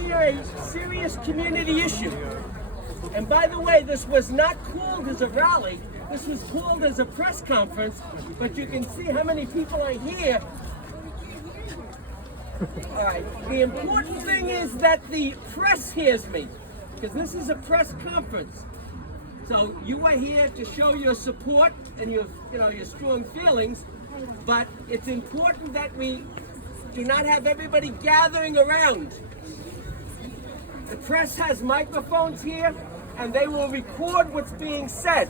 here a serious community issue. And by the way, this was not called as a rally. This was called as a press conference, but you can see how many people are here. All right. The important thing is that the press hears me, because this is a press conference. So you are here to show your support and your strong feelings, but it's important that we do not have everybody gathering around. The press has microphones here, and they will record what's being said.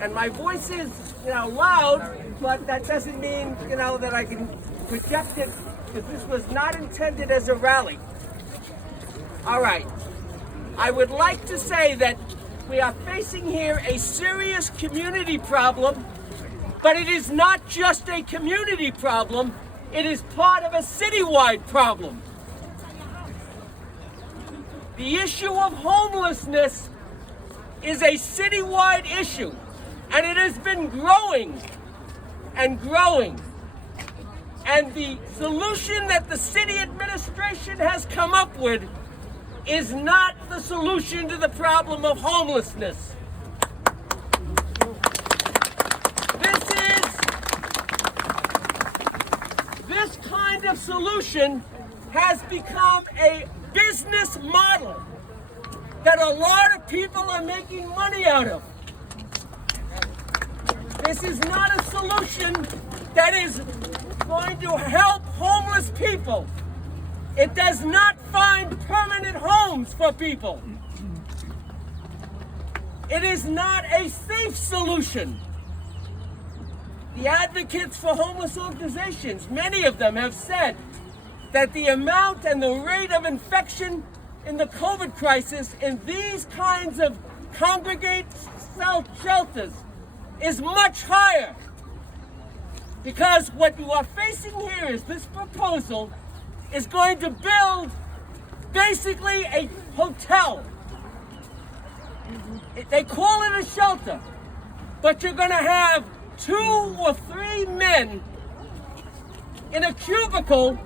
And my voice is, loud, but that doesn't mean, that I can project it, because this was not intended as a rally. All right. I would like to say that we are facing here a serious community problem, but it is not just a community problem, it is part of a citywide problem. The issue of homelessness is a citywide issue, and it has been growing and growing. And the solution that the city administration has come up with is not the solution to the problem of homelessness. This kind of solution has become a business model that a lot of people are making money out of. This is not a solution that is going to help homeless people. It does not find permanent homes for people. It is not a safe solution. The advocates for homeless organizations, many of them have said that the amount and the rate of infection in the COVID crisis in these kinds of congregate shelters is much higher. Because what you are facing here is this proposal is going to build basically a hotel. They call it a shelter, but you're going to have 2 or 3 men in a cubicle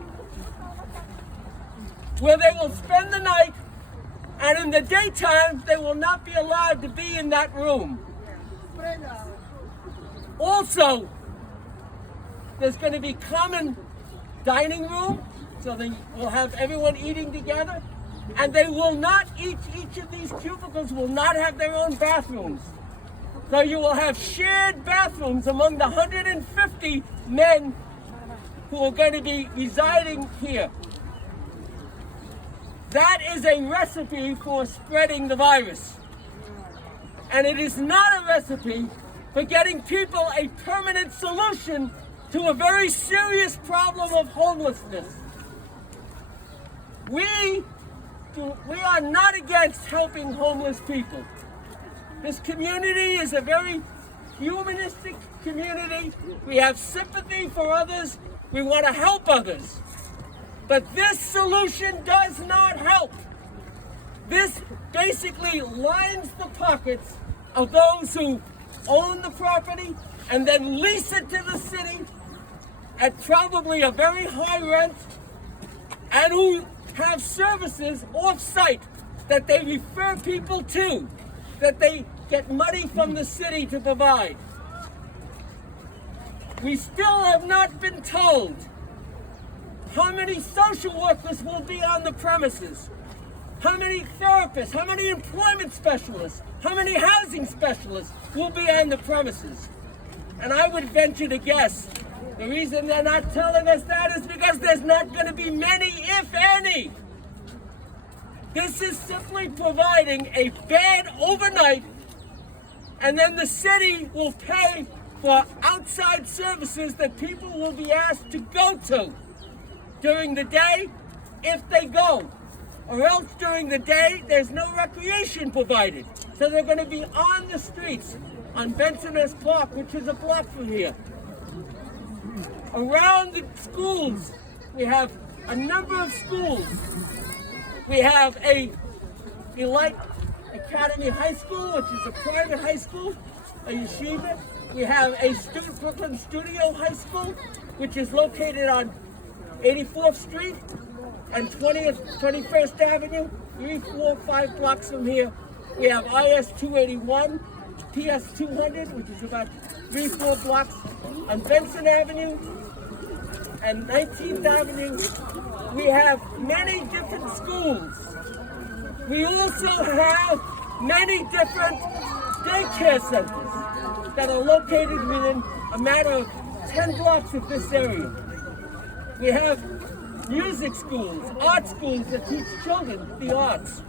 where they will spend the night, and in the daytime they will not be allowed to be in that room. Also, there's going to be common dining room, so they will have everyone eating together, and they will not, each of these cubicles will not have their own bathrooms. So you will have shared bathrooms among the 150 men who are going to be residing here. That is a recipe for spreading the virus. And it is not a recipe for getting people a permanent solution to a very serious problem of homelessness. We are not against helping homeless people. This community is a very humanistic community. We have sympathy for others. We want to help others. But this solution does not help. This basically lines the pockets of those who own the property and then lease it to the city at probably a very high rent, and who have services off-site that they refer people to, that they get money from the city to provide. We still have not been told how many social workers will be on the premises, how many therapists, how many employment specialists, how many housing specialists will be on the premises. And I would venture to guess the reason they're not telling us that is because there's not going to be many, if any. This is simply providing a bed overnight, and then the city will pay for outside services that people will be asked to go to during the day if they go. Or else during the day, there's no recreation provided. So they're going to be on the streets on Bensonhurst Park, which is a block from here. Around the schools, we have a number of schools. We have a Elite Academy High School, which is a private high school, a yeshiva. We have a Brooklyn Studio High School, which is located on 84th Street. and 21st Avenue, 3, 4, 5 blocks from here. We have IS 281, PS 200, which is about 3, 4 blocks on Benson Avenue and 19th Avenue. We have many different schools. We also have many different daycare centers that are located within a matter of 10 blocks of this area. We have music schools, art schools that teach children the arts.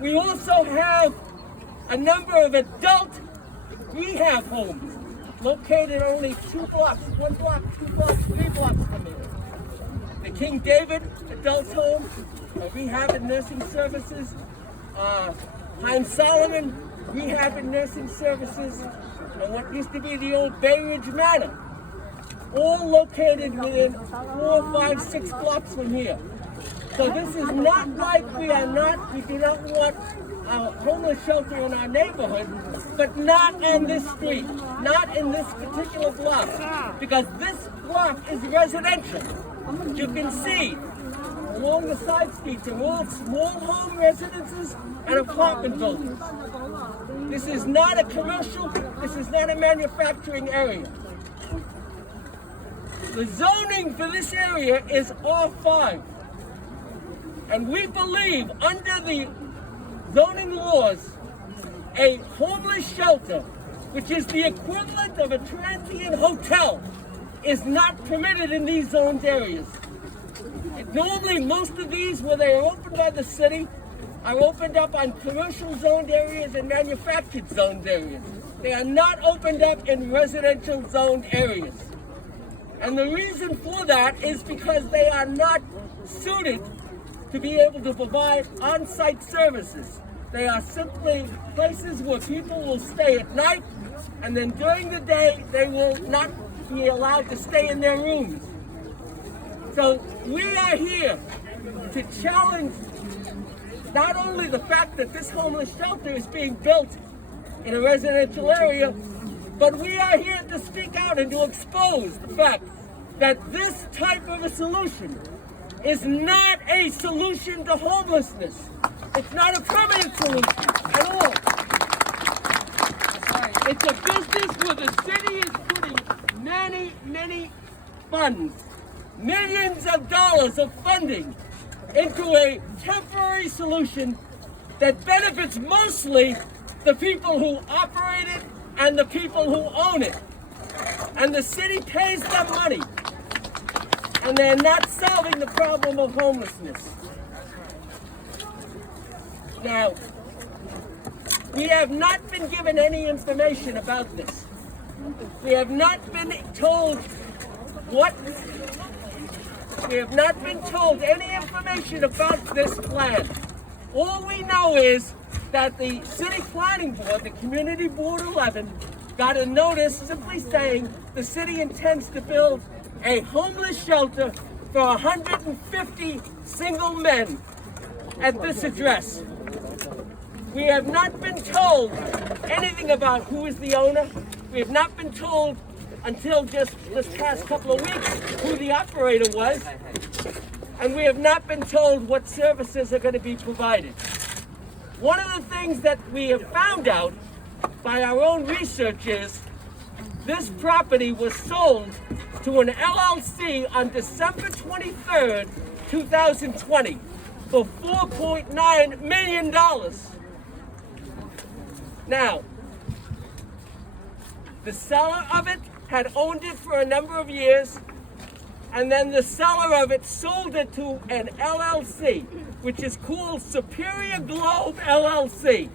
We also have a number of adult rehab homes located only 2 blocks, 1 block, 2 blocks, 3 blocks from here. The King David Adult Home, Rehab and Nursing Services, Heinz Solomon Rehab and Nursing Services, and what used to be the old Bay Ridge Manor, all located within 4, 5, 6 blocks from here. So this is not like we do not want a homeless shelter in our neighborhood, but not on this street, not in this particular block, because this block is residential. You can see along the side streets are all small home residences and apartment buildings. This is not a commercial, this is not a manufacturing area. The zoning for this area is R5. And we believe under the zoning laws, a homeless shelter, which is the equivalent of a transient hotel, is not permitted in these zoned areas. Normally, most of these, where they are opened by the city, are opened up on commercial zoned areas and manufactured zoned areas. They are not opened up in residential zoned areas. And the reason for that is because they are not suited to be able to provide on-site services. They are simply places where people will stay at night, and then during the day, they will not be allowed to stay in their rooms. So we are here to challenge not only the fact that this homeless shelter is being built in a residential area, but we are here to speak out and to expose the fact that this type of a solution is not a solution to homelessness. It's not a permanent solution at all. It's a business where the city is putting many, many funds, millions of dollars of funding into a temporary solution that benefits mostly the people who operate it and the people who own it. And the city pays them money. And they're not solving the problem of homelessness. Now, we have not been given any information about this. We have not been told any information about this plan. All we know is that the City Planning Board, the Community Board 11, got a notice simply saying the city intends to build a homeless shelter for 150 single men at this address. We have not been told anything about who is the owner. We have not been told until just this past couple of weeks who the operator was. And we have not been told what services are going to be provided. One of the things that we have found out by our own research is this property was sold to an LLC on December 23rd, 2020 for $4.9 million. Now, the seller of it had owned it for a number of years, and then the seller of it sold it to an LLC, which is called Superior Globe LLC,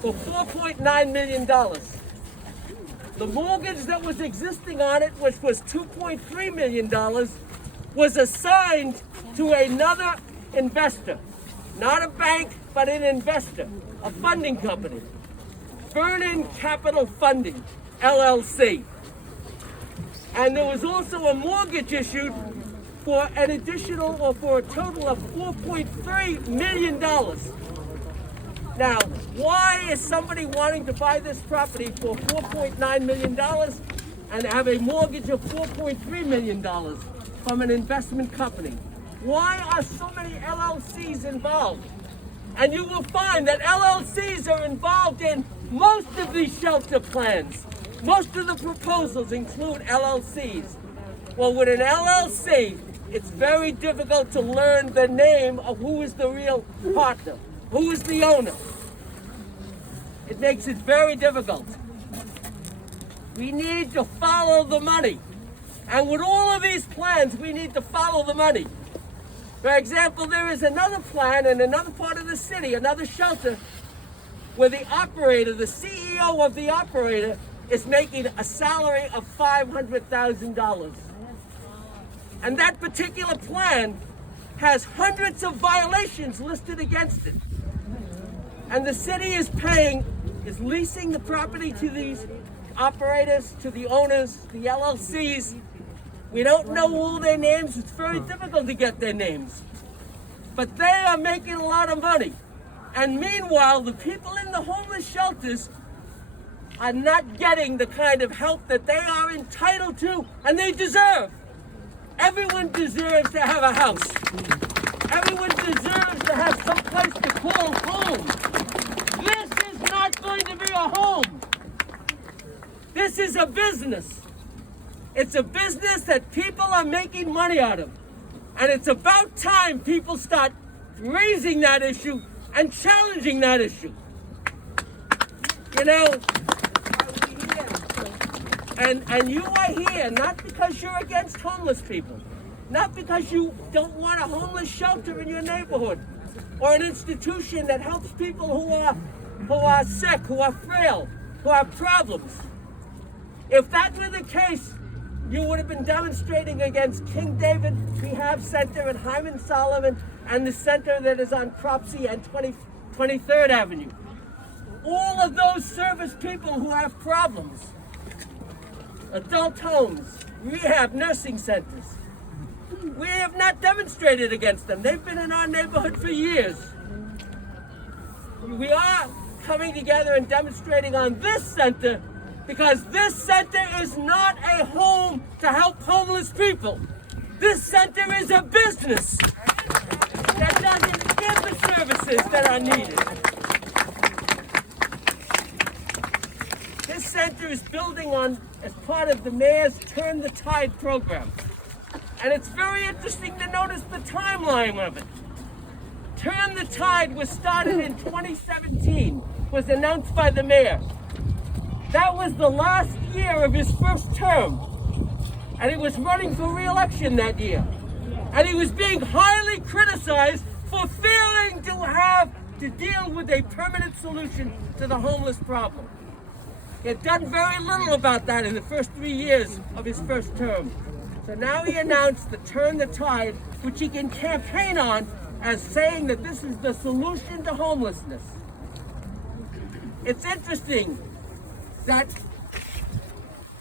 for $4.9 million. The mortgage that was existing on it, which was $2.3 million, was assigned to another investor. Not a bank, but an investor, a funding company. Vernon Capital Funding, LLC. And there was also a mortgage issued for an additional, or for a total of $4.3 million. Now, why is somebody wanting to buy this property for $4.9 million and have a mortgage of $4.3 million from an investment company? why are so many LLCs involved? And you will find that LLCs are involved in most of these shelter plans. Most of the proposals include LLCs. Well, with an LLC, it's very difficult to learn the name of who is the real partner, who is the owner. It makes it very difficult. We need to follow the money. And with all of these plans, we need to follow the money. For example, there is another plan in another part of the city, another shelter, where the operator, the CEO of the operator, is making a salary of $500,000. And that particular plan has hundreds of violations listed against it. And the city is leasing the property to these operators, to the owners, the LLCs. We don't know all their names. It's very difficult to get their names. But they are making a lot of money. And meanwhile, the people in the homeless shelters are not getting the kind of help that they are entitled to and they deserve. Everyone deserves to have a house. Everyone deserves to have some place to call home. This is not going to be a home. This is a business. It's a business that people are making money out of. And it's about time people start raising that issue and challenging that issue. You know, and you are here not because you're against homeless people, not because you don't want a homeless shelter in your neighborhood or an institution that helps people who are sick, who are frail, who have problems. If that were the case, you would have been demonstrating against King David Rehab Center and Hyman Solomon and the center that is on Cropsey and 23rd Avenue. All of those service people who have problems. Adult homes, rehab, nursing centers. We have not demonstrated against them. They've been in our neighborhood for years. We are coming together and demonstrating on this center because this center is not a home to help homeless people. This center is a business that doesn't give the services that are needed. This center is building on as part of the mayor's Turn the Tide program. And it's very interesting to notice the timeline of it. Turn the Tide was started in 2017, was announced by the mayor. That was the last year of his first term. And he was running for re-election that year. And he was being highly criticized for failing to deal with a permanent solution to the homeless problem. He had done very little about that in the first 3 years of his first term. So now he announced the Turn the Tide, which he can campaign on as saying that this is the solution to homelessness. It's interesting that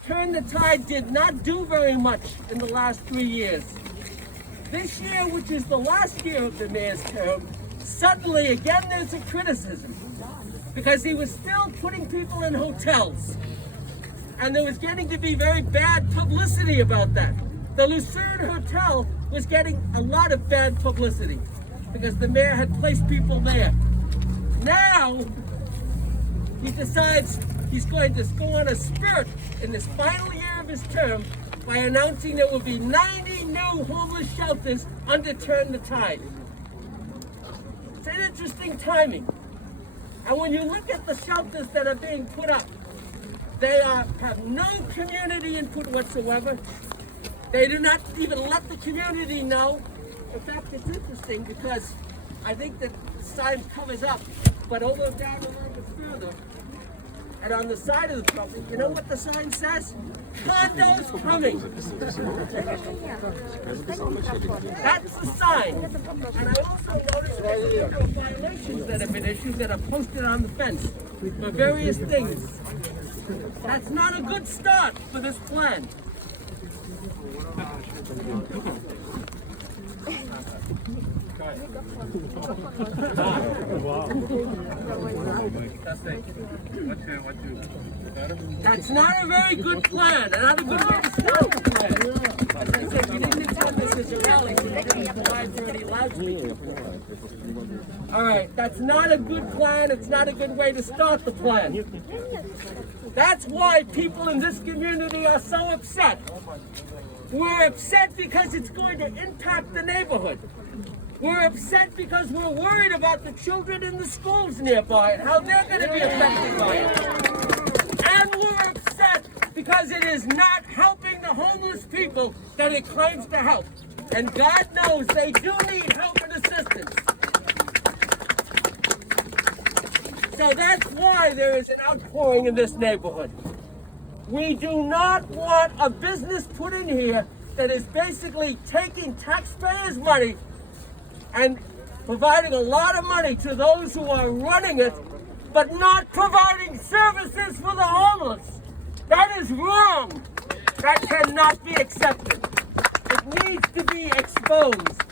Turn the Tide did not do very much in the last 3 years. This year, which is the last year of the mayor's term, suddenly again there's a criticism because he was still putting people in hotels. And there was getting to be very bad publicity about that. The Lucerne Hotel was getting a lot of bad publicity because the mayor had placed people there. Now, he decides he's going to go on a spurt in this final year of his term by announcing there will be 90 new homeless shelters under Turn the Tide. It's an interesting timing. And when you look at the shelters that are being put up, they have no community input whatsoever. They do not even let the community know. In fact, it's interesting because I think that the sign covers up, but over down a little bit further, and on the side of the property, you know what the sign says? Condos coming. That's the sign. And I also noticed that there are violations that have been issued that are posted on the fence for various things. That's not a good start for this plan. That's not a very good plan, and not a good way to start the plan. As I said, you didn't intend this there's a rally, so you didn't provide for any loudspeakers. All right, that's not a good plan. It's not a good way to start the plan. That's why people in this community are so upset. We're upset because it's going to impact the neighborhood. We're upset because we're worried about the children in the schools nearby and how they're going to be affected by it. And we're upset because it is not helping the homeless people that it claims to help. And God knows they do need help and assistance. So that's why there is an outpouring in this neighborhood. We do not want a business put in here that is basically taking taxpayers' money and providing a lot of money to those who are running it, but not providing services for the homeless. That is wrong. That cannot be accepted. It needs to be exposed.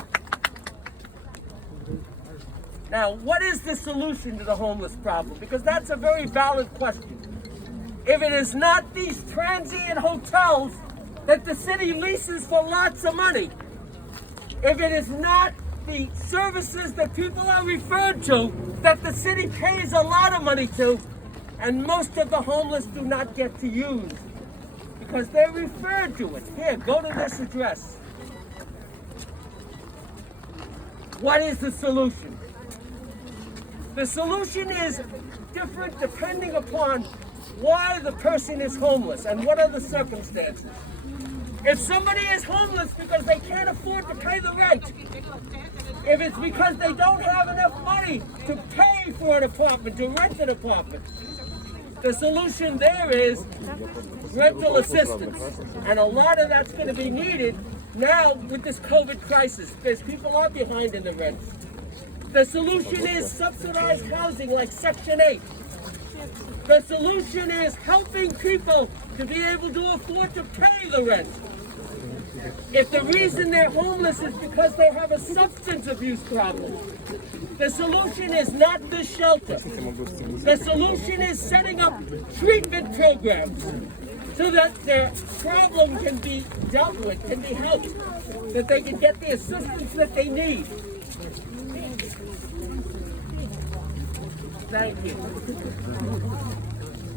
Now, what is the solution to the homeless problem? Because that's a very valid question. If it is not these transient hotels that the city leases for lots of money, if it is not the services that people are referred to that the city pays a lot of money to, and most of the homeless do not get to use because they're referred to it. Here, go to this address. What is the solution? The solution is different depending upon why the person is homeless and what are the circumstances. If somebody is homeless because they can't afford to pay the rent, if it's because they don't have enough money to pay for an apartment, to rent an apartment, the solution there is rental assistance. And a lot of that's going to be needed now with this COVID crisis, because people are behind in the rent. The solution is subsidized housing like Section 8. The solution is helping people to be able to afford to pay the rent. If the reason they're homeless is because they have a substance abuse problem, the solution is not this shelter. The solution is setting up treatment programs so that their problem can be dealt with, can be helped, that they can get the assistance that they need. Thank you.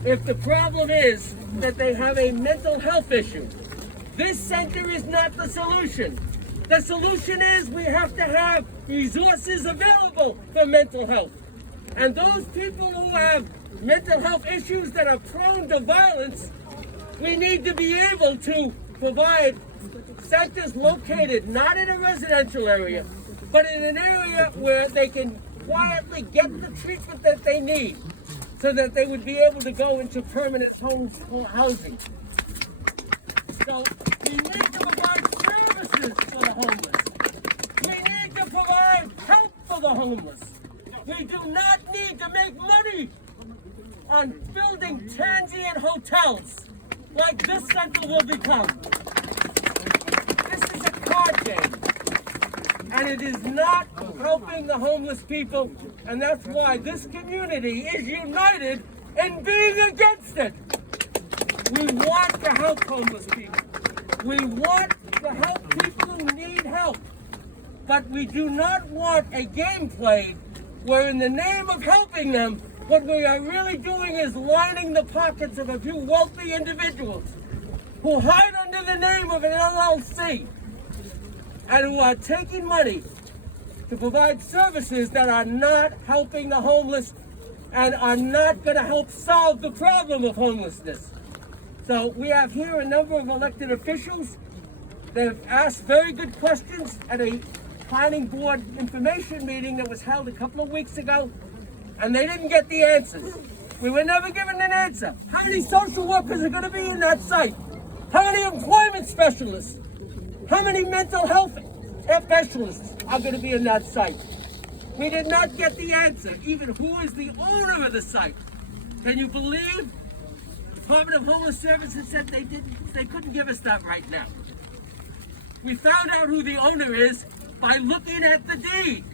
If the problem is that they have a mental health issue, this center is not the solution. The solution is we have to have resources available for mental health. And those people who have mental health issues that are prone to violence, we need to be able to provide centers located not in a residential area, but in an area where they can quietly get the treatment that they need so that they would be able to go into permanent housing. So we need to provide services for the homeless. We need to provide help for the homeless. We do not need to make money on building transient hotels like this center will become. This is a card game, and it is not helping the homeless people, and that's why this community is united in being against it. We want to help homeless people. We want to help people who need help. But we do not want a game played where in the name of helping them, what we are really doing is lining the pockets of a few wealthy individuals who hide under the name of an LLC and who are taking money to provide services that are not helping the homeless and are not going to help solve the problem of homelessness. So we have here a number of elected officials that have asked very good questions at a planning board information meeting that was held a couple of weeks ago, and they didn't get the answers. We were never given an answer. How many social workers are going to be in that site? How many employment specialists? How many mental health specialists are going to be in that site? We did not get the answer. Even who is the owner of the site? Can you believe? Department of Homeless Services said they couldn't give us that right now. We found out who the owner is by looking at the deed.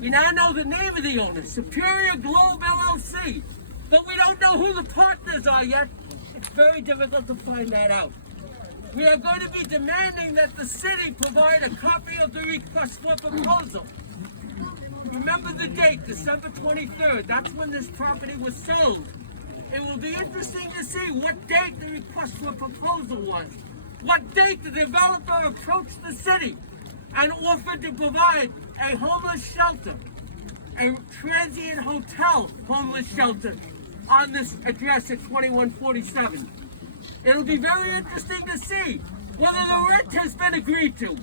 We now know the name of the owner, Superior Globe LLC, but we don't know who the partners are yet. It's very difficult to find that out. We are going to be demanding that the city provide a copy of the request for proposal. Remember the date, December 23rd. That's when this property was sold. It will be interesting to see what date the request for proposal was. What date the developer approached the city and offered to provide a homeless shelter, a transient hotel homeless shelter on this address at 2147. It'll be very interesting to see whether the rent has been agreed to.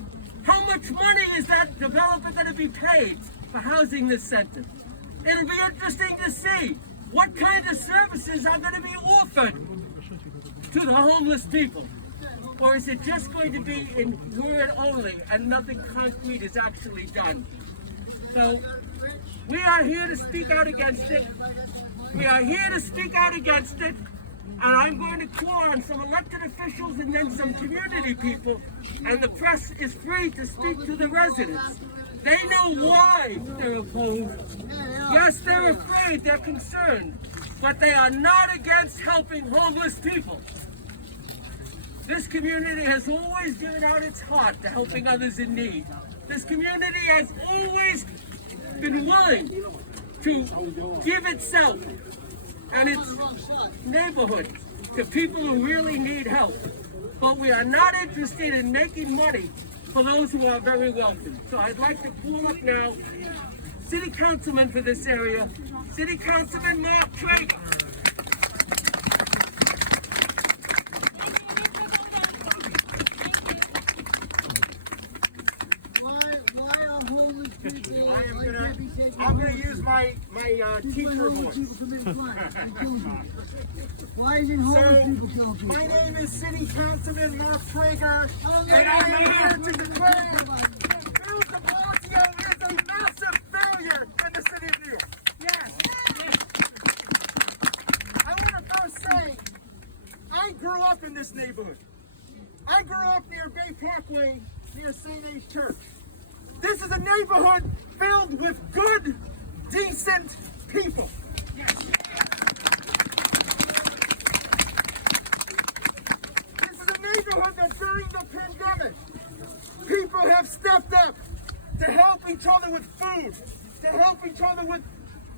How much money is that developer going to be paid for housing this center? It'll be interesting to see what kind of services are going to be offered to the homeless people. Or is it just going to be in word only and nothing concrete is actually done? So we are here to speak out against it. We are here to speak out against it. And I'm going to call on some elected officials and then some community people. And the press is free to speak to the residents. They know why they're opposed. Yes, they're afraid, they're concerned. But they are not against helping homeless people. This community has always given out its heart to helping others in need. This community has always been willing to give itself and its neighborhood to people who really need help. But we are not interested in making money for those who are very wealthy. So I'd like to call up now City Councilman for this area, City Councilman Mark Traeger. I'm going to use my teacher voice. Why isn't homeless people killed? My name is City Councilman Mark Traeger, and I am here to declare Bill de Blasio is a massive failure in the city of New York. Yes. I want to first say, I grew up in this neighborhood. I grew up near Bay Parkway, near St. A's Church. This is a neighborhood filled with good, decent people. Yes. This is a neighborhood that during the pandemic, people have stepped up to help each other with food, to help each other with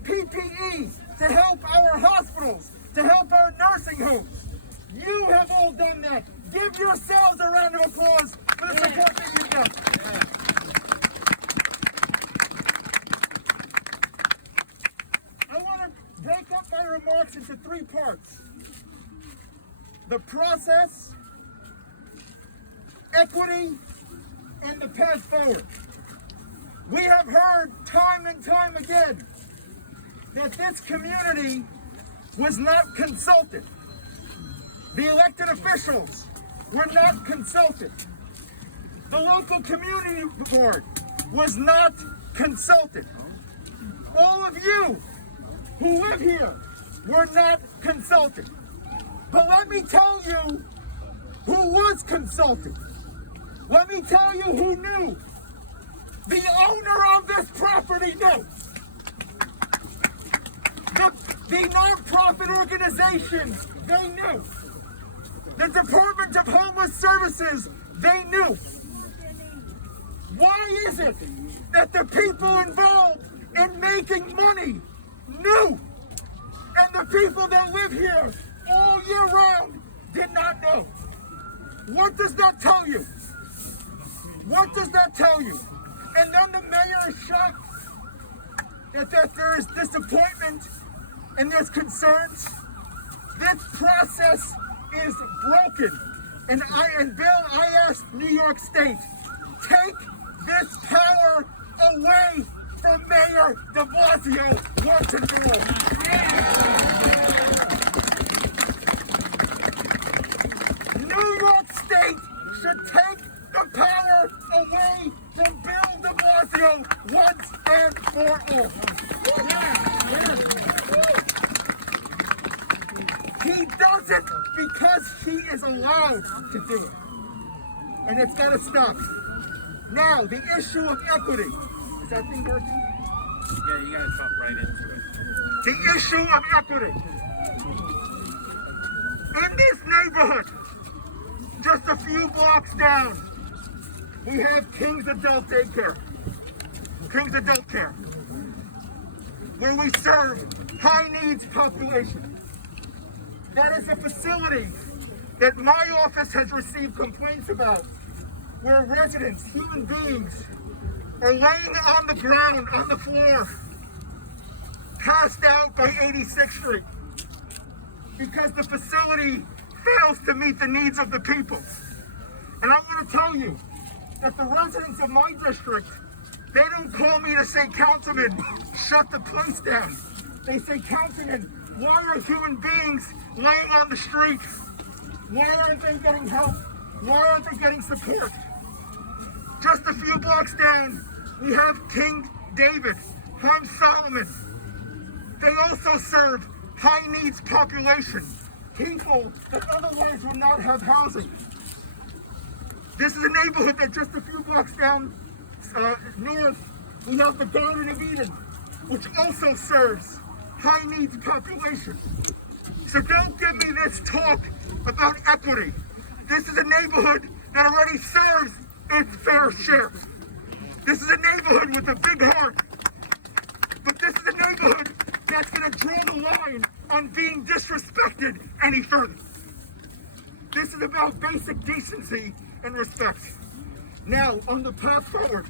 PPE, to help our hospitals, to help our nursing homes. You have all done that. Give yourselves a round of applause for the support that you've done. Break up my remarks into three parts: the process, equity, and the path forward. We have heard time and time again that this community was not consulted. The elected officials were not consulted. The local community board was not consulted. All of you who live here were not consulted. But let me tell you who was consulted. Let me tell you who knew. The owner of this property knew. The nonprofit organization, they knew. The Department of Homeless Services, they knew. Why is it that the people involved in making money knew, and the people that live here all year round did not know? What does that tell you? What does that tell you? And then the mayor is shocked that there is disappointment and there's concerns. This process is broken. And Bill, I asked New York State, take this power away from Mayor de Blasio once and for all. New York State should take the power away from Bill de Blasio once and for all. He does it because he is allowed to do it. And it's got to stop. Now, the issue of equity. Is that thing working? Yeah, you gotta jump right into it. The issue of equity. In this neighborhood, Just a few blocks down, we have King's Adult Daycare, King's Adult Care, where we serve high needs population. That is a facility that my office has received complaints about, where residents, human beings, are laying on the ground, on the floor, passed out by 86th Street, because the facility fails to meet the needs of the people. And I want to tell you that the residents of my district, they don't call me to say, Councilman, shut the place down. They say, Councilman, why are human beings laying on the street? Why aren't they getting help? Why aren't they getting support? Just a few blocks down, we have King David, Home Solomon. They also serve high needs population, people that otherwise would not have housing. This is a neighborhood that just a few blocks down north, we have the Garden of Eden, which also serves high needs population. So don't give me this talk about equity. This is a neighborhood that already serves its fair share. This is a neighborhood with a big heart. But this is a neighborhood that's going to draw the line on being disrespected any further. This is about basic decency and respect. Now, on the path forward,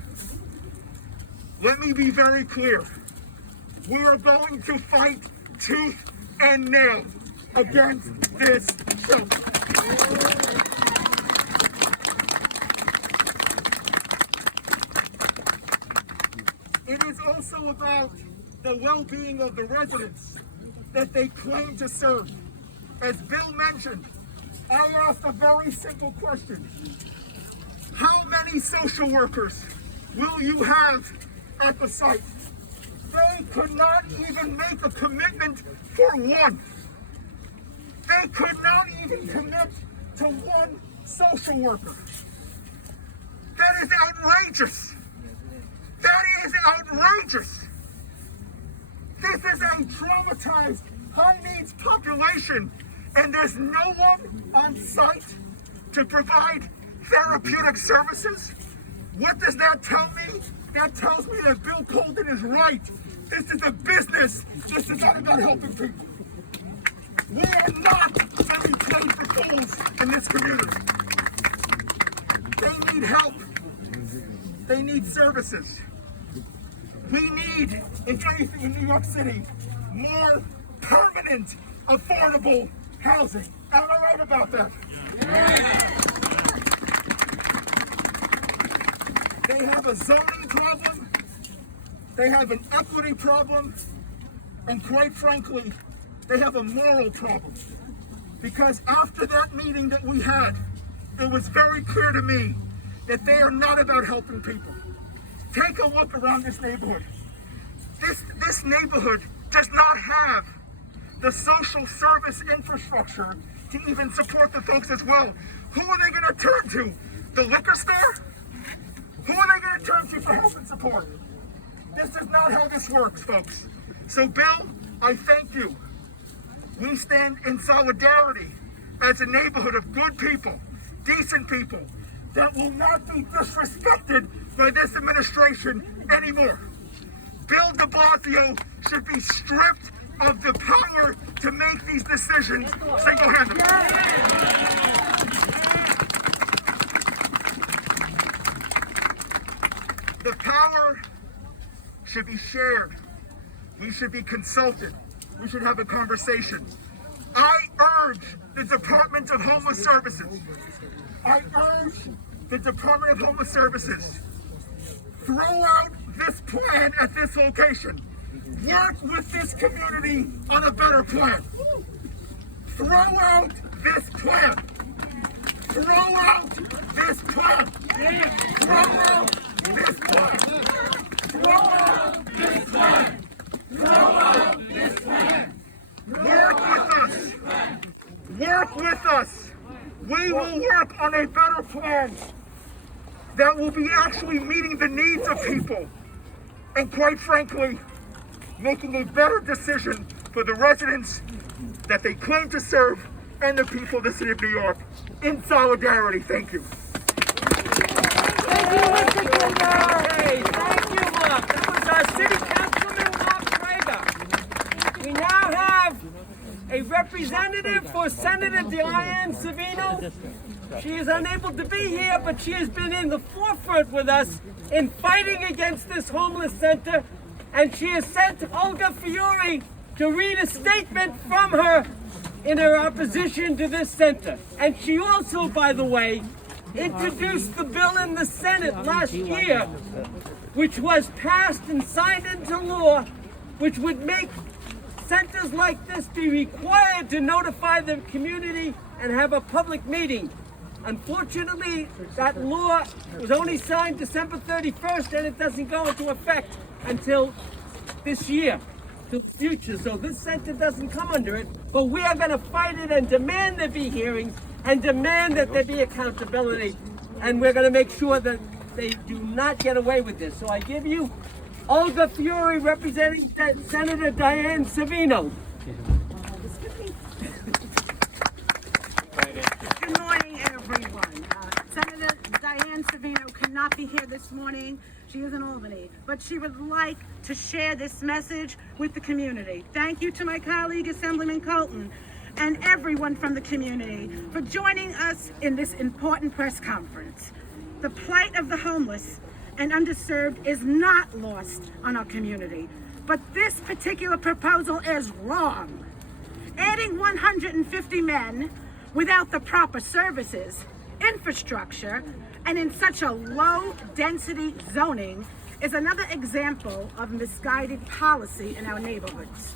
let me be very clear. We are going to fight tooth and nail against this shelter. It is also about the well-being of the residents that they claim to serve. As Bill mentioned, I asked a very simple question. How many social workers will you have at the site? They could not even make a commitment for one. They could not even commit to one social worker. That is outrageous. That is outrageous. This is a traumatized, high needs population, and there's no one on site to provide therapeutic services. What does that tell me? That tells me that Bill Colton is right. This is a business. This is not about helping people. We are not going to be played for fools in this community. They need help. They need services. We need, if anything in New York City, more permanent, affordable housing. Am I right about that? Yeah. They have a zoning problem, they have an equity problem, and quite frankly, they have a moral problem. Because after that meeting that we had, it was very clear to me that they are not about helping people. Take a look around this neighborhood. This neighborhood does not have the social service infrastructure to even support the folks as well. Who are they going to turn to? The liquor store? Who are they going to turn to for help and support? This is not how this works, folks. So, Bill, I thank you. We stand in solidarity as a neighborhood of good people, decent people, that will not be disrespected by this administration anymore. Bill de Blasio should be stripped of the power to make these decisions single-handedly. The power should be shared. We should be consulted. We should have a conversation. I urge the Department of Homeless Services. I urge the Department of Homeless Services, throw out this plan at this location. Work with this community on a better plan. Throw out this plan. Throw out this plan. Throw out this plan. Throw out this plan. Throw out this plan. Work with us. Work with us. We will work on a better plan that will be actually meeting the needs of people, and quite frankly, making a better decision for the residents that they claim to serve and the people of the city of New York. In solidarity, thank you. Okay, thank you, Mark. That was our city councilman, Mark Prager. We now have a representative for Senator Diane Savino. She is unable to be here, but she has been in the forefront with us in fighting against this homeless center, and she has sent Olga Fiore to read a statement from her in her opposition to this center. And she also, by the way, introduced the bill in the Senate last year, which was passed and signed into law, which would make centers like this be required to notify the community and have a public meeting. Unfortunately, that law was only signed December 31st, and it doesn't go into effect until this year, to the future. So this center doesn't come under it, but we are going to fight it and demand there be hearings and demand that there be accountability. And we're going to make sure that they do not get away with this. So I give you Olga Fiore representing Senator Diane Savino. Good morning, everyone. Senator Diane Savino cannot be here this morning. She is in Albany, but she would like to share this message with the community. Thank you to my colleague, Assemblyman Colton, and everyone from the community for joining us in this important press conference. The plight of the homeless and underserved is not lost on our community, but this particular proposal is wrong. Adding 150 men without the proper services, infrastructure, and in such a low-density zoning is another example of misguided policy in our neighborhoods.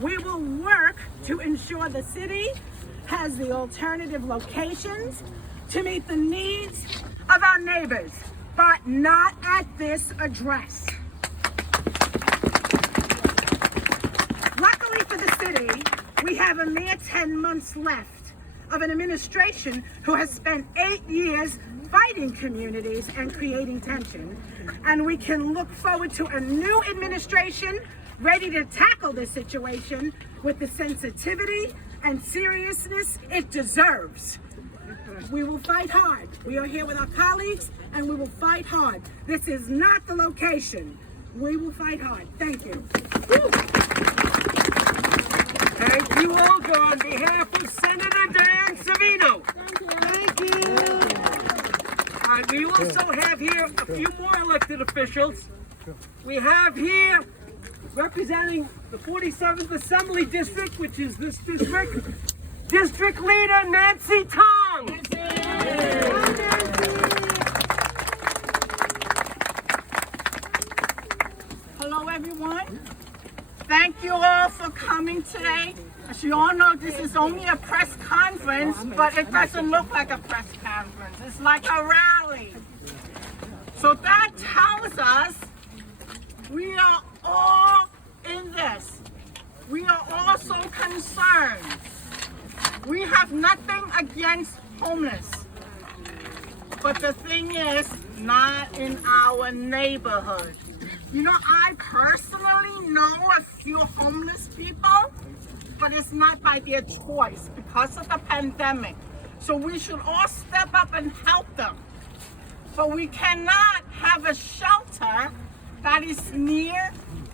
We will work to ensure the city has the alternative locations to meet the needs of our neighbors, but not at this address. Luckily for the city, we have a mere 10 months left of an administration who has spent 8 years fighting communities and creating tension. And we can look forward to a new administration ready to tackle this situation with the sensitivity and seriousness it deserves. We will fight hard. We are here with our colleagues, and we will fight hard. This is not the location. We will fight hard. Thank you. Thank you, Olga, on behalf of Senator Diane Savino. Thank you. All right, we also have here a few more elected officials. We have here, representing the 47th Assembly District, which is this district, District Leader Nancy Tong. Hello, everyone. Thank you all for coming today. As you all know, this is only a press conference, but it doesn't look like a press conference. It's like a rally. So that tells us we are all in this. We are all so concerned. We have nothing against homeless. But the thing is, not in our neighborhood. You know, I personally know a few homeless people, but it's not by their choice because of the pandemic. So we should all step up and help them. But we cannot have a shelter that is near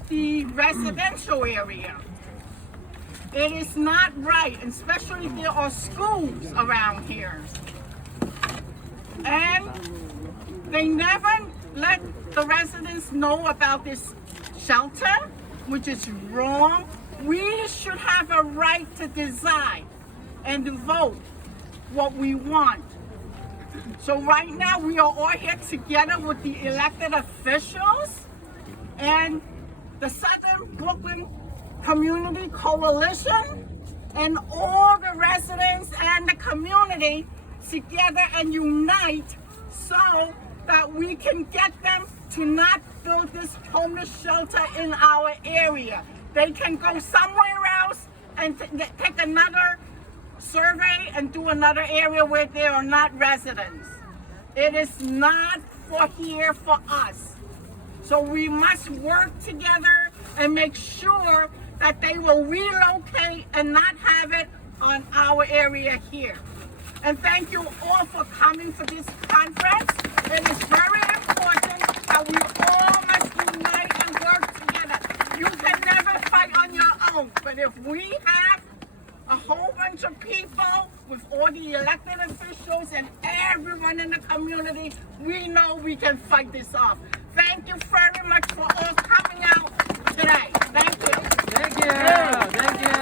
the residential area. It is not right, especially there are schools around here. And they never let the residents know about this shelter, which is wrong. We should have a right to decide and to vote what we want. So right now we are all here together with the elected officials and the Southern Brooklyn Community Coalition and all the residents and the community together and unite so that we can get them to not build this homeless shelter in our area. They can go somewhere else and take another survey and do another area where there are not residents. It is not for here for us. So we must work together and make sure that they will relocate and not have it on our area here. And thank you all for coming for this conference. It is very important that we all must unite and work together. You can never fight on your own, but if we have a whole bunch of people with all the elected officials and everyone in the community, we know we can fight this off. Thank you very much for all coming out today. Thank you. Thank you. Thank you.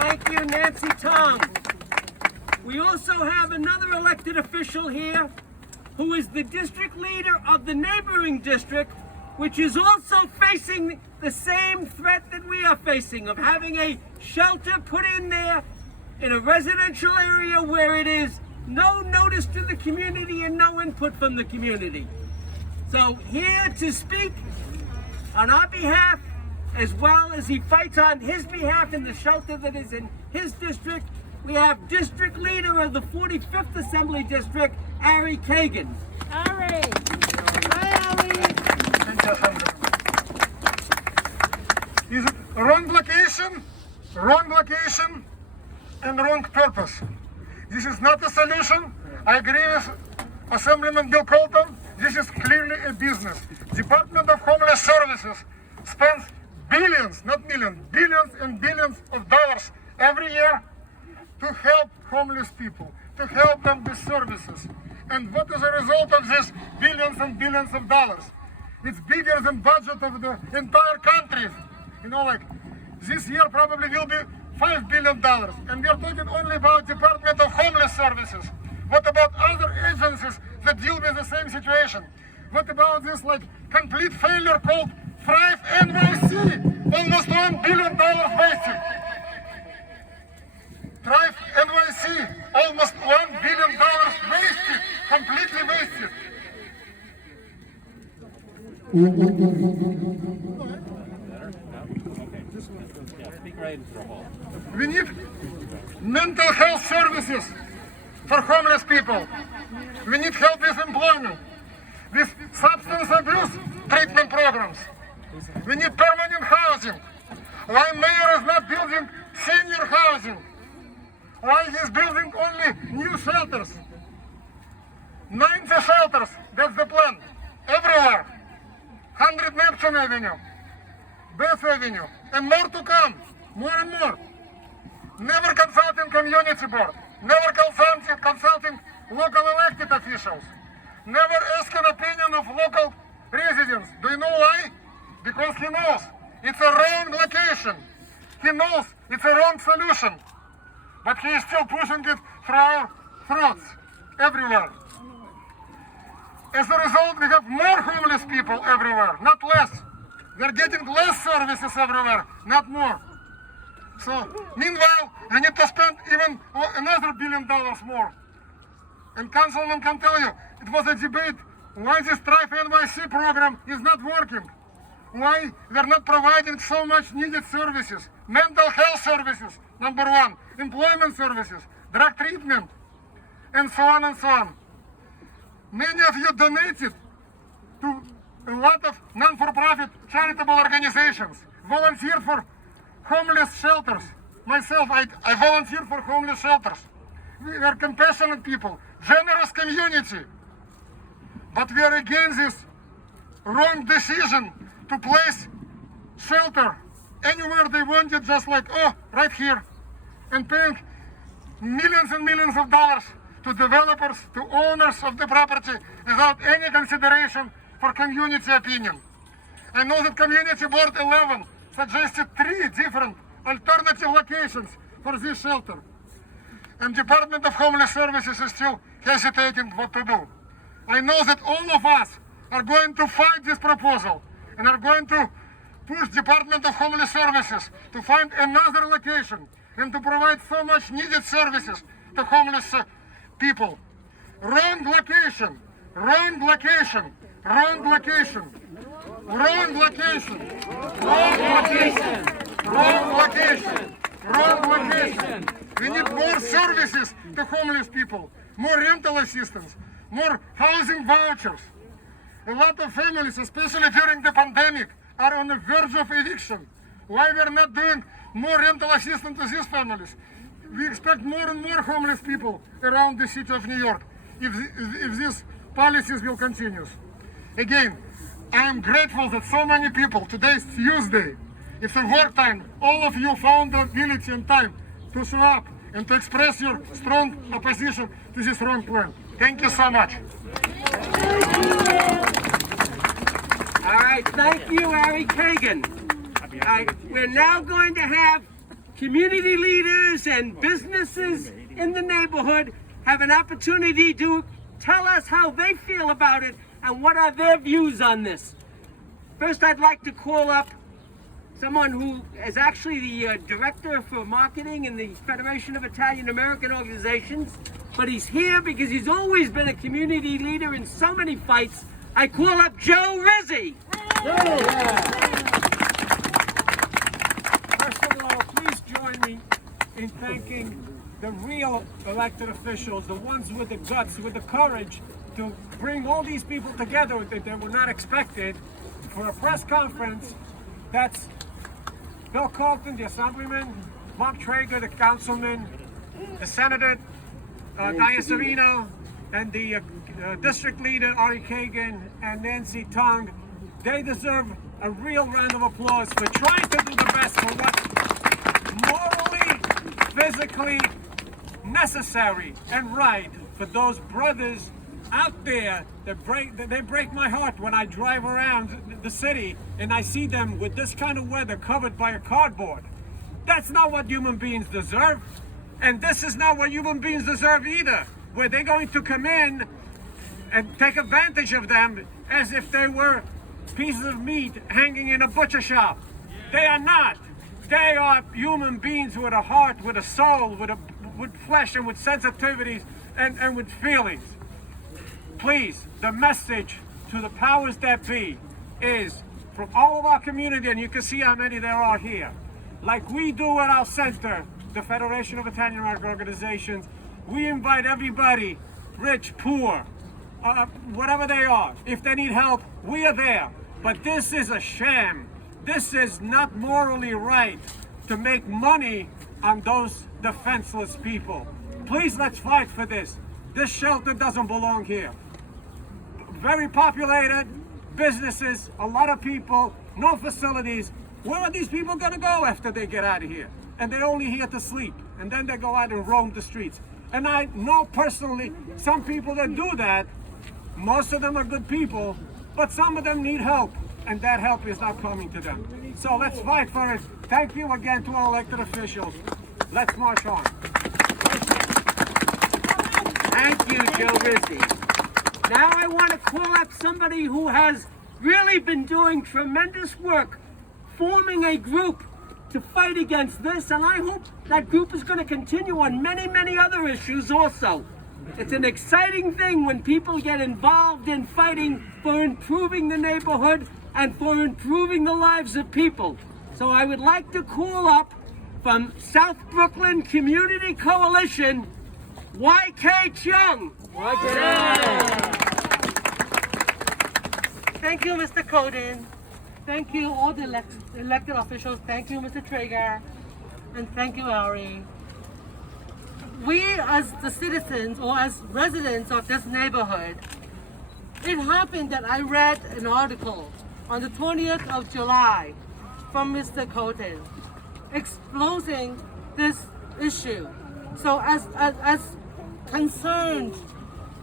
Thank you, Nancy Tong. We also have another elected official here who is the district leader of the neighboring district, which is also facing the same threat that we are facing of having a shelter put in there in a residential area where it is no notice to the community and no input from the community. So here to speak on our behalf, as well as he fights on his behalf in the shelter that is in his district, we have District Leader of the 45th Assembly District, Ari Kagan. Ari! Hi, Ari! Is it wrong location, and wrong purpose? This is not a solution. I agree with Assemblyman Bill Colton. This is clearly a business. Department of Homeless Services spends billions, not millions, billions and billions of dollars every year to help homeless people, to help them with services. And what is the result of this billions and billions of dollars? It's bigger than budget of the entire country. You know, like this year probably will be $5 billion. And we are talking only about Department of Homeless Services. What about other agencies that deal with the same situation? What about this like complete failure called Thrive NYC? Almost $1 billion wasted. Thrive NYC, almost $1 billion wasted, completely wasted. Speak right into the hole. We need mental health services for homeless people. We need help with employment, with substance abuse treatment programs. We need permanent housing. Why mayor is not building senior housing? Why he's building only new shelters? 90 shelters, that's the plan. Everywhere. 100 Neptune Avenue, Beth Avenue, and more to come. More and more. Never consulting community board. Never consulting local elected officials. Never asking opinion of local residents. Do you know why? Because he knows it's a wrong location. He knows it's a wrong solution. But he is still pushing it through our throats everywhere. As a result, we have more homeless people everywhere, not less. They're getting less services everywhere, not more. So, meanwhile, we need to spend even another $1 billion more. And Councilman can tell you, it was a debate why this Thrive NYC program is not working. Why they're not providing so much needed services. Mental health services, number one. Employment services, drug treatment, and so on and so on. Many of you donated to a lot of non-for-profit charitable organizations, volunteered for homeless shelters. Myself, I volunteered for homeless shelters. We are compassionate people, generous community. But we are against this wrong decision to place shelter anywhere they wanted, just like, oh, right here. And paying millions and millions of dollars to developers, to owners of the property without any consideration for community opinion. I know that Community Board 11 suggested 3 different alternative locations for this shelter. And Department of Homeless Services is still hesitating what to do. I know that all of us are going to fight this proposal and are going to push Department of Homeless Services to find another location and to provide so much needed services to homeless people. Wrong location, wrong location, wrong location, wrong location, wrong location, wrong location, wrong location. We need more services to homeless people, more rental assistance, more housing vouchers. A lot of families, especially during the pandemic, are on the verge of eviction. Why we're not doing more rental assistance to these families? We expect more and more homeless people around the city of New York if these policies will continue. Again, I am grateful that so many people, today is Tuesday, it's a work time, all of you found the ability and time to show up and to express your strong opposition to this wrong plan. Thank you so much. All right, thank you, Harry Kagan. All right, we're now going to have community leaders and businesses in the neighborhood have an opportunity to tell us how they feel about it and what are their views on this. First, I'd like to call up someone who is actually the director for marketing in the Federation of Italian American Organizations, but he's here because he's always been a community leader in so many fights. I call up Joe Rizzi. First of all, please join me in thanking the real elected officials, the ones with the guts, with the courage to bring all these people together that were not expected for a press conference. That's Bill Colton, the assemblyman, Mark Traeger, the councilman, the senator, Diane Serino, and the district leader, Ari Kagan, and Nancy Tong. They deserve a real round of applause for trying to do the best for what's morally, physically necessary and right for those brothers out there that they break my heart when I drive around the city and I see them with this kind of weather covered by a cardboard. That's not what human beings deserve. And this is not what human beings deserve either, where they're going to come in and take advantage of them as if they were pieces of meat hanging in a butcher shop. They are not. They are human beings with a heart, with a soul, with flesh and with sensitivities and with feelings. Please, the message to the powers that be is from all of our community, and you can see how many there are here, like we do at our center, the Federation of Italian American Organizations, we invite everybody, rich, poor, whatever they are. If they need help, we are there. But this is a sham. This is not morally right to make money on those defenseless people. Please, let's fight for this. This shelter doesn't belong here. Very populated, businesses, a lot of people, no facilities. Where are these people gonna go after they get out of here? And they're only here to sleep. And then they go out and roam the streets. And I know personally some people that do that. Most of them are good people, but some of them need help. And that help is not coming to them. So let's fight for it. Thank you again to our elected officials. Let's march on. Thank you, Joe Rizzi. Now I want to call up somebody who has really been doing tremendous work forming a group to fight against this, and I hope that group is going to continue on many, many other issues also. It's an exciting thing when people get involved in fighting for improving the neighborhood and for improving the lives of people. So I would like to call up from South Brooklyn Community Coalition, Y.K. Chung. Thank you, Mr. Colton. Thank you, all the elected officials. Thank you, Mr. Traeger. And thank you, Ari. We, as the citizens or as residents of this neighborhood, it happened that I read an article on the 20th of July from Mr. Colton exposing this issue. So as concerned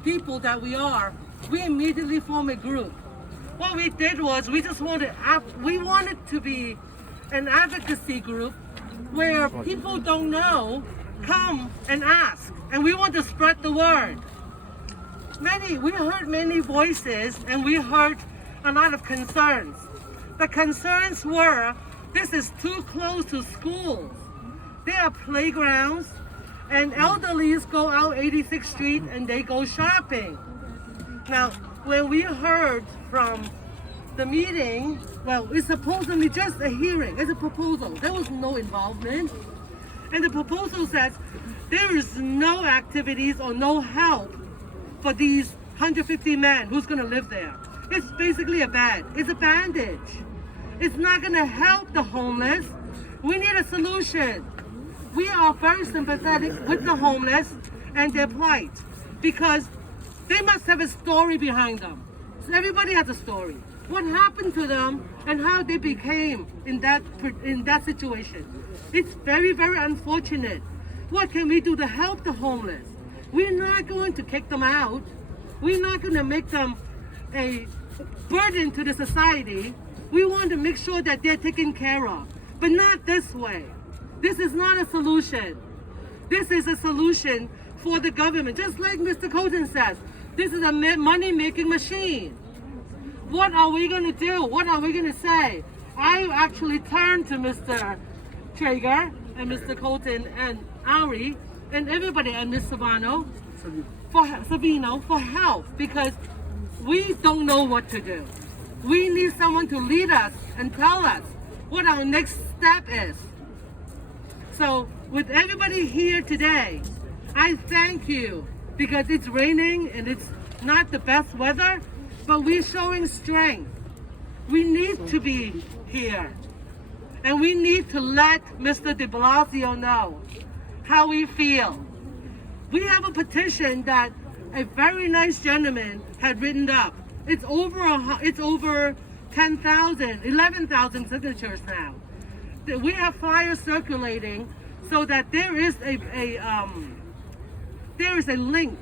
people that we are, we immediately formed a group. What we did was we wanted to be an advocacy group where people don't know, come and ask, and we want to spread the word. We heard many voices and we heard a lot of concerns. The concerns were, this is too close to schools. There are playgrounds and elderlies go out 86th Street and they go shopping. Now, when we heard from the meeting, well, it's supposedly just a hearing, it's a proposal. There was no involvement. And the proposal says there is no activities or no help for these 150 men who's gonna live there. It's basically a bed, it's a bandage. It's not going to help the homeless. We need a solution. We are very sympathetic with the homeless and their plight because they must have a story behind them. So everybody has a story. What happened to them and how they became in that situation. It's very, very unfortunate. What can we do to help the homeless? We're not going to kick them out. We're not going to make them a burden to the society. We want to make sure that they're taken care of, but not this way. This is not a solution. This is a solution for the government. Just like Mr. Colton says, this is a money-making machine. What are we going to do? What are we going to say? I actually turned to Mr. Traeger and Mr. Colton and Ari and everybody and Ms. Savino for help because we don't know what to do. We need someone to lead us and tell us what our next step is. So with everybody here today, I thank you because it's raining and it's not the best weather, but we're showing strength. We need to be here. And we need to let Mr. de Blasio know how we feel. We have a petition that a very nice gentleman had written up. It's over 10,000, 11,000 signatures now. We have flyers circulating so that there is a link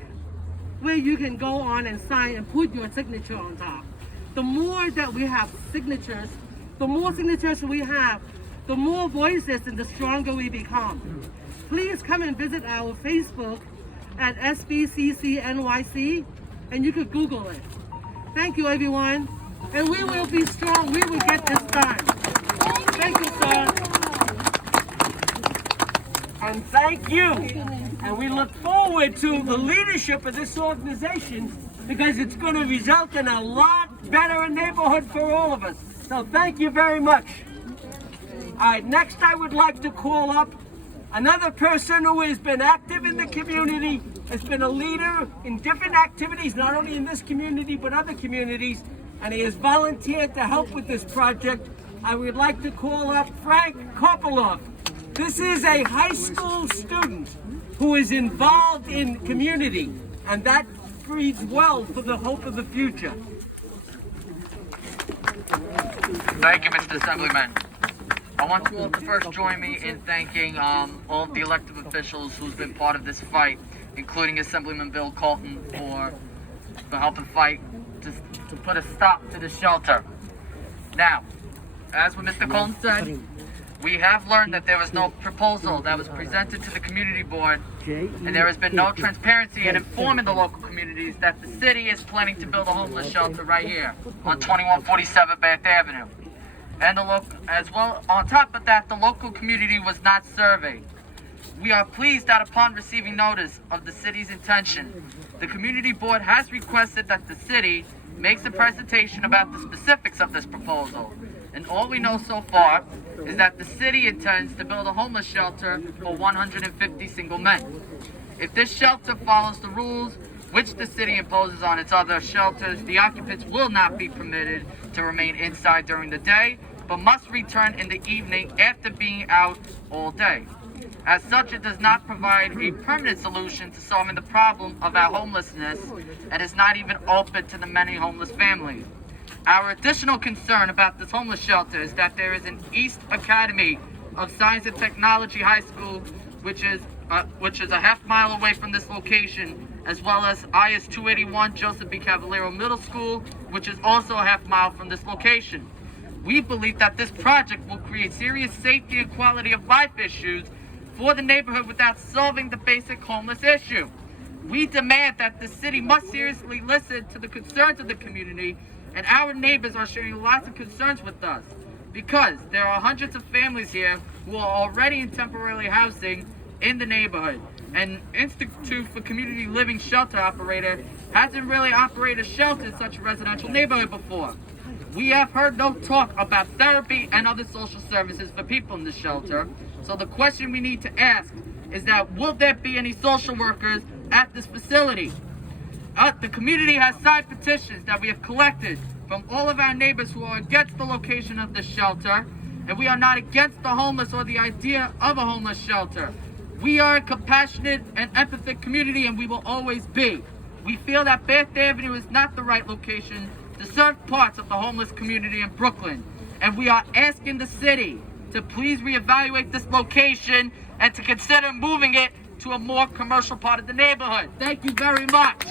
where you can go on and sign and put your signature on top. The more that we have signatures, the more signatures we have, the more voices and the stronger we become. Please come and visit our Facebook at SBCC-NYC and you could Google it. Thank you, everyone. And we will be strong. We will get this done. Thank you, sir. And thank you. And we look forward to the leadership of this organization because it's going to result in a lot better neighborhood for all of us. So thank you very much. All right, next I would like to call up another person who has been active in the community, has been a leader in different activities, not only in this community, but other communities, and he has volunteered to help with this project. I would like to call up Frank Kopilov. This is a high school student who is involved in community, and that breeds well for the hope of the future. Thank you, Mr. Assemblyman. I want you all to first join me in thanking all of the elected officials who's been part of this fight, including Assemblyman Bill Colton for helping fight to put a stop to the shelter. Now, as what Mr. Colton said, we have learned that there was no proposal that was presented to the community board, and there has been no transparency in informing the local communities that the city is planning to build a homeless shelter right here on 2147 Bath Avenue. And as well, on top of that, the local community was not surveyed. We are pleased that upon receiving notice of the city's intention, the community board has requested that the city makes a presentation about the specifics of this proposal. And all we know so far is that the city intends to build a homeless shelter for 150 single men. If this shelter follows the rules which the city imposes on its other shelters, the occupants will not be permitted to remain inside during the day, but must return in the evening after being out all day. As such, it does not provide a permanent solution to solving the problem of our homelessness and is not even open to the many homeless families. Our additional concern about this homeless shelter is that there is an East Academy of Science and Technology High School, which is a half mile away from this location, as well as IS 281 Joseph B. Cavallero Middle School, which is also a half mile from this location. We believe that this project will create serious safety and quality of life issues for the neighborhood without solving the basic homeless issue. We demand that the city must seriously listen to the concerns of the community, and our neighbors are sharing lots of concerns with us because there are hundreds of families here who are already in temporary housing in the neighborhood. And Institute for Community Living Shelter Operator hasn't really operated a shelter in such a residential neighborhood before. We have heard no talk about therapy and other social services for people in the shelter. So the question we need to ask is that will there be any social workers at this facility? The community has signed petitions that we have collected from all of our neighbors who are against the location of the shelter, and we are not against the homeless or the idea of a homeless shelter. We are a compassionate and empathetic community, and we will always be. We feel that Bath Avenue is not the right location to serve parts of the homeless community in Brooklyn, and we are asking the city to please reevaluate this location and to consider moving it to a more commercial part of the neighborhood. Thank you very much.